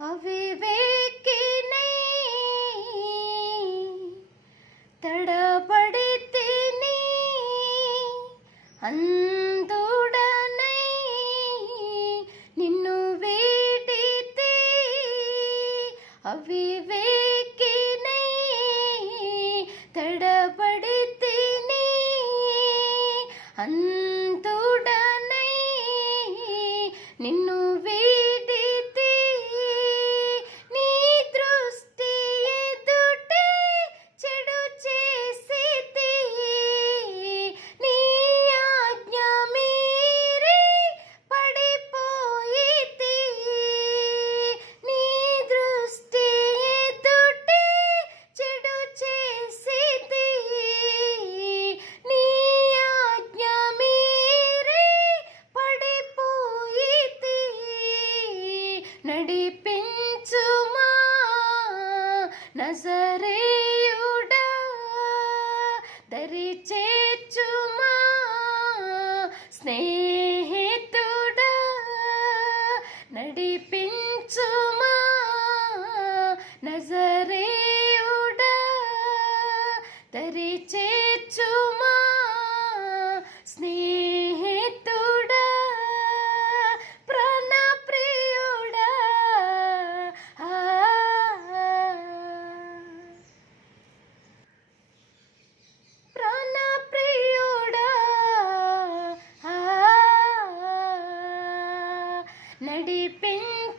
ಅವಿವೇಕಿನೇ ತಡಪಡಿತೀನಿ ಅಂದುಡನೆ ನಿನ್ನು ಬೇಡಿತಿ ಅವಿವೇ నజరేయుడా దరి చేర్చుమా.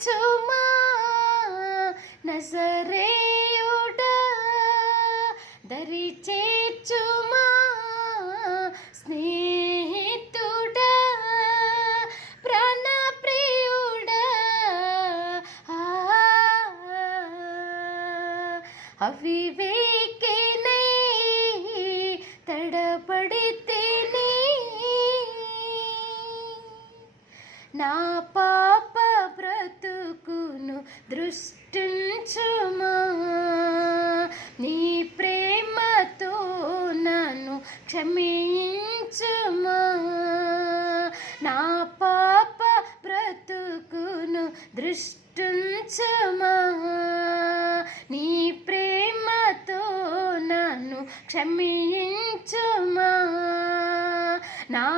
చుమా నజరేయుట దరి చేచుమా స్నేహితుడ ప్రాణప్రియుడా. ఆ, అవివేకినై నా పా దృష్టించుమా? నీ ప్రేమతో నన్ను క్షమించుమా? నా పాప బ్రతుకును దృష్టించుమా? నీ ప్రేమతో నన్ను క్షమించుమా? నా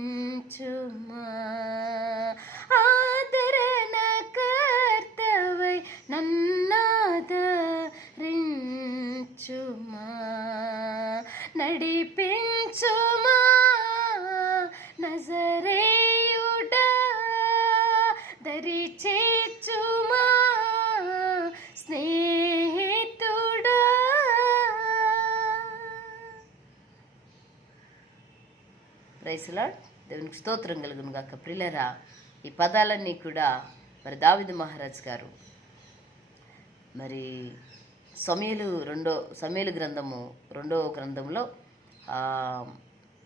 నన్నాదరించుమా ఆదరణ కర్తవై నన్నాదరించుమా నడిపించుమా నజరే ప్రైసులా దేవునికి స్తోత్రం కలుగును గాక. ప్రిలరా ఈ పదాలన్నీ కూడా మరి దావిద మహారాజ్ గారు. మరి సమయలు రెండో సమయలు గ్రంథము రెండో గ్రంథంలో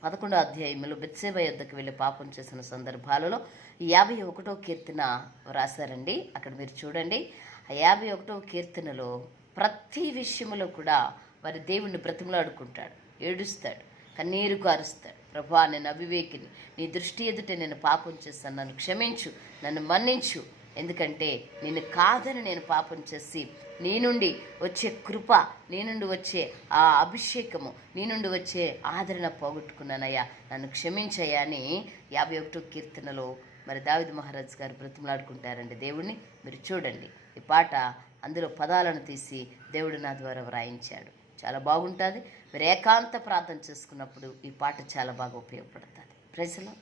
పదకొండో అధ్యాయంలో బెత్సేబ యొద్దకు వెళ్ళి పాపం చేసిన సందర్భాలలో యాభై ఒకటో కీర్తన రాశారండి. అక్కడ మీరు చూడండి. ఆ యాభై ఒకటో కీర్తనలో ప్రతి విషయంలో కూడా వారి దేవుణ్ణి బ్రతిమలాడుకుంటాడు ఏడుస్తాడు. కన్నీరు కారుస్తాడు ప్రభా నేను అవివేకిని. నీ దృష్టి ఎదుట నేను పాపం చేస్తాను. నన్ను క్షమించు నన్ను మన్నించు. ఎందుకంటే నేను కాదని నేను పాపం చేసి నీ నుండి వచ్చే కృప నీ నుండి వచ్చే ఆ అభిషేకము నీ నుండి వచ్చే ఆదరణ పోగొట్టుకున్నానయ్యా. నన్ను క్షమించయ్యా అని యాభై ఒకటో కీర్తనలో మరి దావిద్ మహారాజ్ గారు బ్రతిమలాడుకుంటారండి దేవుణ్ణి. మీరు చూడండి ఈ పాట అందులో పదాలను తీసి దేవుడు నా ద్వారా వ్రాయించాడు. చాలా బాగుంటుంది. మీరు ఏకాంత ప్రార్థన చేసుకున్నప్పుడు ఈ పాట చాలా బాగా ఉపయోగపడుతుంది. ప్రజలు